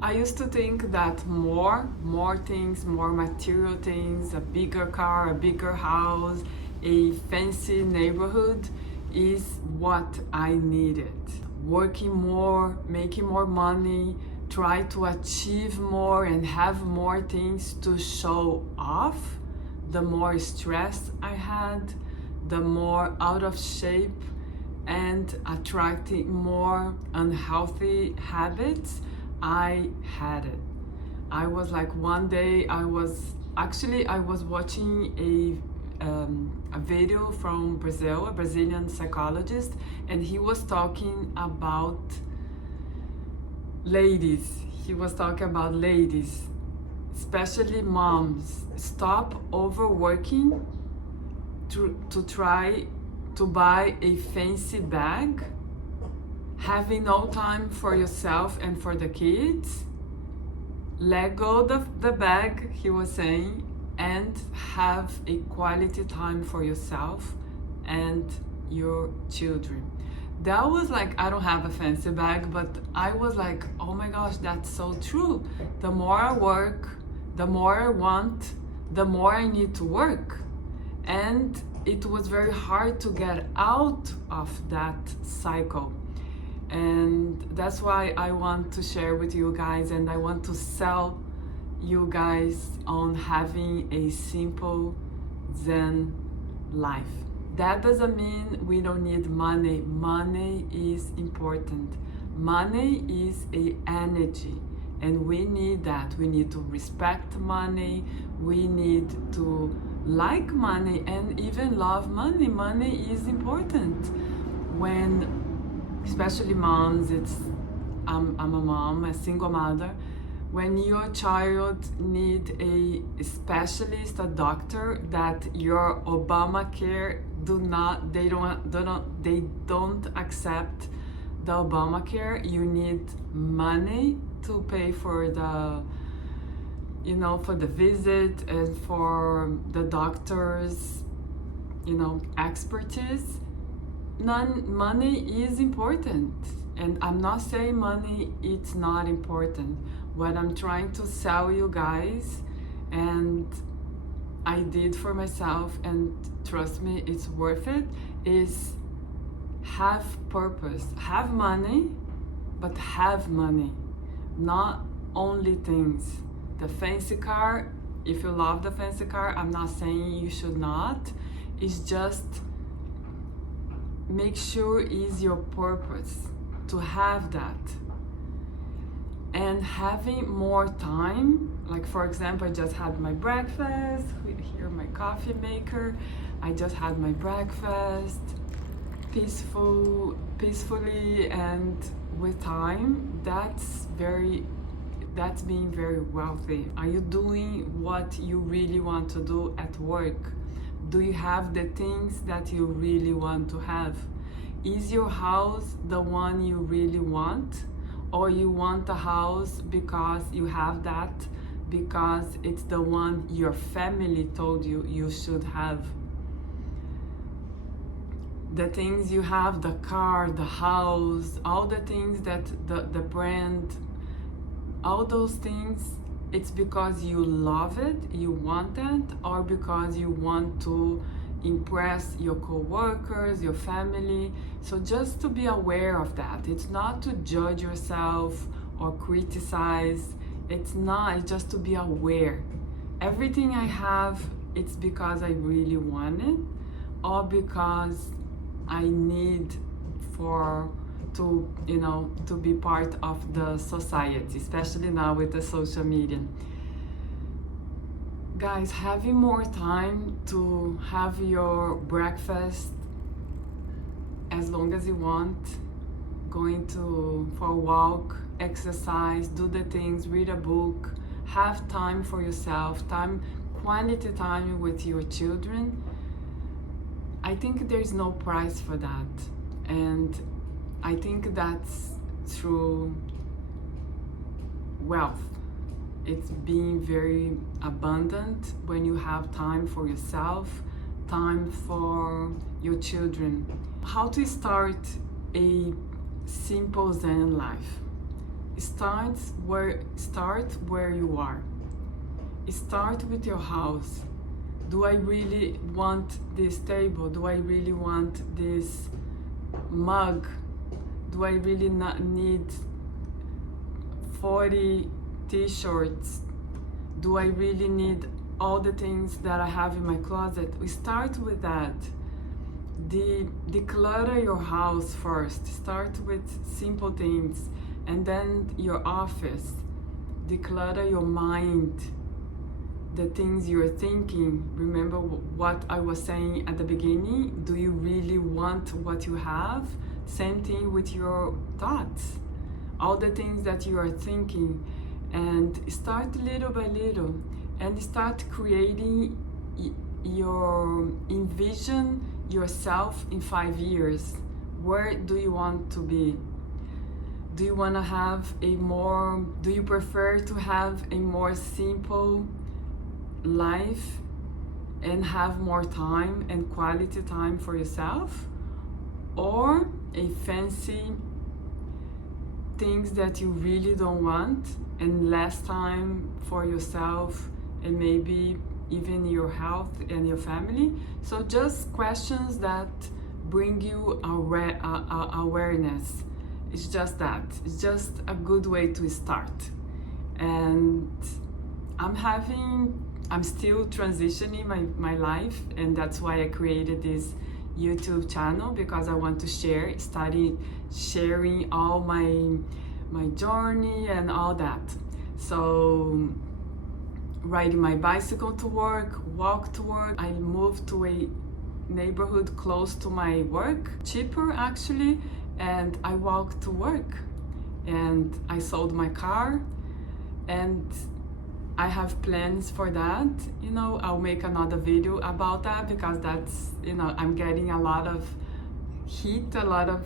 I used to think that more things, more material things, a bigger car, a bigger house, a fancy neighborhood is what I needed. Working more, making more money, try to achieve more and have more things to show off. The more stress I had, the more out of shape and attracting more unhealthy habits I had it. I was like, one day I was watching a video from Brazil, a Brazilian psychologist, and he was talking about ladies. He was talking about ladies, especially moms. Stop overworking to try to buy a fancy bag, having no time for yourself and for the kids. Let go the bag, he was saying, and have a quality time for yourself and your children. That was like, I don't have a fancy bag, but I was like, oh my gosh, that's so true. The more I work, the more I want, the more I need to work. And it was very hard to get out of that cycle. And that's why I want to share with you guys, and I want to sell you guys on having a simple Zen life. That doesn't mean we don't need money. Money is important. Money is an energy, and we need that. We need to respect money. We need to like money and even love money. Money is important. When especially moms, I'm a mom, a single mother. When your child need a specialist, a doctor that your Obamacare they don't accept the Obamacare, you need money to pay for the for the visit and for the doctor's expertise. Money is important, and I'm not saying money it's not important. What I'm trying to sell you guys, and I did for myself, and trust me, it's worth it, is have purpose. Have money, but have money, not only things. The fancy car, if you love the fancy car, I'm not saying you should not. It's just make sure is your purpose to have that. And having more time, like for example, I just had my breakfast, here my coffee maker, I just had my breakfast peacefully and with time. That's being very wealthy. Are you doing what you really want to do at work? Do you have the things that you really want to have? Is your house the one you really want? Or you want a house because you have that, because it's the one your family told you you should have? The things you have, the car, the house, all the things that the brand, all those things, it's because you love it, you want it, or because you want to impress your co-workers, your family. So just to be aware of that. It's not to judge yourself or criticize. It's just to be aware. Everything I have, it's because I really want it, or because I need to be part of the society, especially now with the social media. Guys, having more time to have your breakfast as long as you want, going for a walk, exercise, do the things, read a book, have time for yourself, quality time with your children. I think there's no price for that. And I think that's through wealth. It's being very abundant when you have time for yourself, time for your children. How to start a simple Zen life? start where you are. Start with your house. Do I really want this table? Do I really want this mug? Do I really not need 40 t-shirts? Do I really need all the things that I have in my closet? We start with that. Declutter your house first. Start with simple things, and then your office. Declutter your mind, the things you're thinking. Remember what I was saying at the beginning? Do you really want what you have? Same thing with your thoughts, all the things that you are thinking, and start little by little, and start creating envision yourself in 5 years. Where do you want to be? Do you want to have do you prefer to have a more simple life and have more time and quality time for yourself, or a fancy things that you really don't want and less time for yourself and maybe even your health and your family? So just questions that bring you awareness. It's just that. It's just a good way to start. And I'm still transitioning my life, and that's why I created this YouTube channel, because I want to sharing all my journey and all that. So riding my bicycle to work, walk to work. I moved to a neighborhood close to my work, cheaper actually, and I walked to work. And I sold my car, and I have plans for that. I'll make another video about that, because that's, I'm getting a lot of heat, a lot of,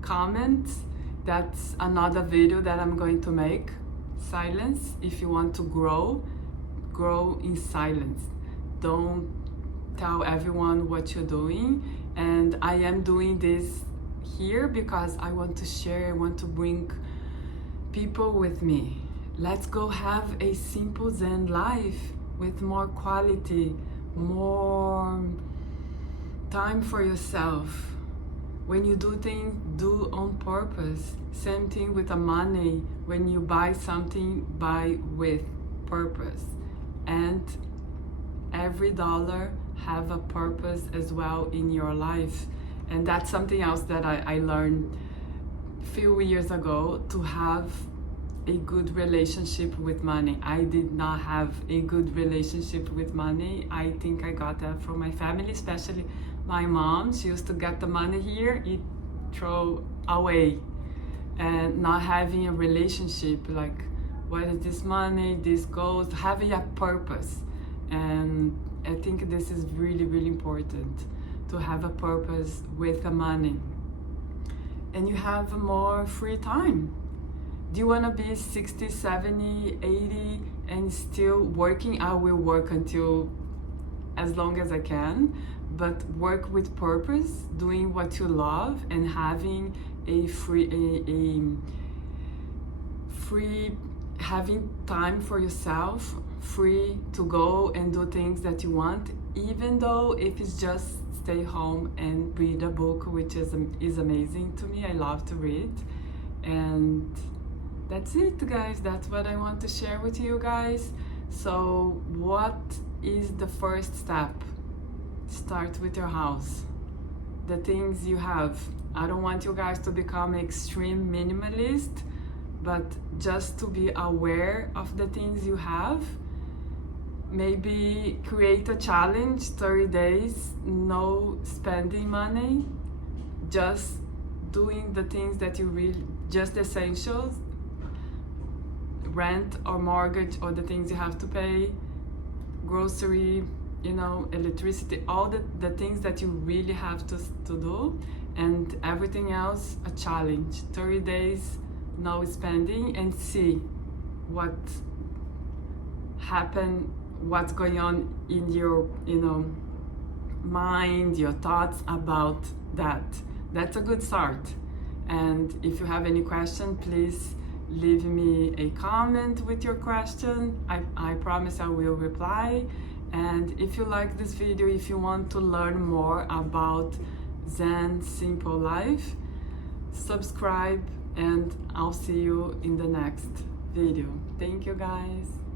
comments. That's another video that I'm going to make. Silence. If you want to grow in silence. Don't tell everyone what you're doing. And I am doing this here because I want to share, I want to bring people with me. Let's go have a simple Zen life with more quality, more time for yourself. When you do things, do on purpose. Same thing with the money. When you buy something, buy with purpose. And every dollar have a purpose as well in your life. And that's something else that I learned a few years ago, to have a good relationship with money. I did not have a good relationship with money. I think I got that from my family, especially my mom. She used to get the money here, it throw away, and not having a relationship, like, what is this money, this goes, having a purpose. And I think this is really, really important, to have a purpose with the money. And you have more free time. Do you want to be 60, 70, 80 and still working? I will work until as long as I can, but work with purpose, doing what you love, and having having time for yourself, free to go and do things that you want, even though if it's just stay home and read a book, which is amazing to me. I love to read. And that's it, guys. That's what I want to share with you guys. So what is the first step? Start with your house, the things you have. I don't want you guys to become extreme minimalist, but just to be aware of the things you have. Maybe create a challenge, 30 days, no spending money, just doing the things that you really, just essentials, rent or mortgage or the things you have to pay, grocery, electricity, all the things that you really have to do, and everything else a challenge. 30 days, no spending, and see what happened, what's going on in your mind, your thoughts about that. That's a good start. And if you have any question, please leave me a comment with your question. I promise I will reply. And if you like this video, if you want to learn more about Zen Simple Life, subscribe, and I'll see you in the next video. Thank you, guys.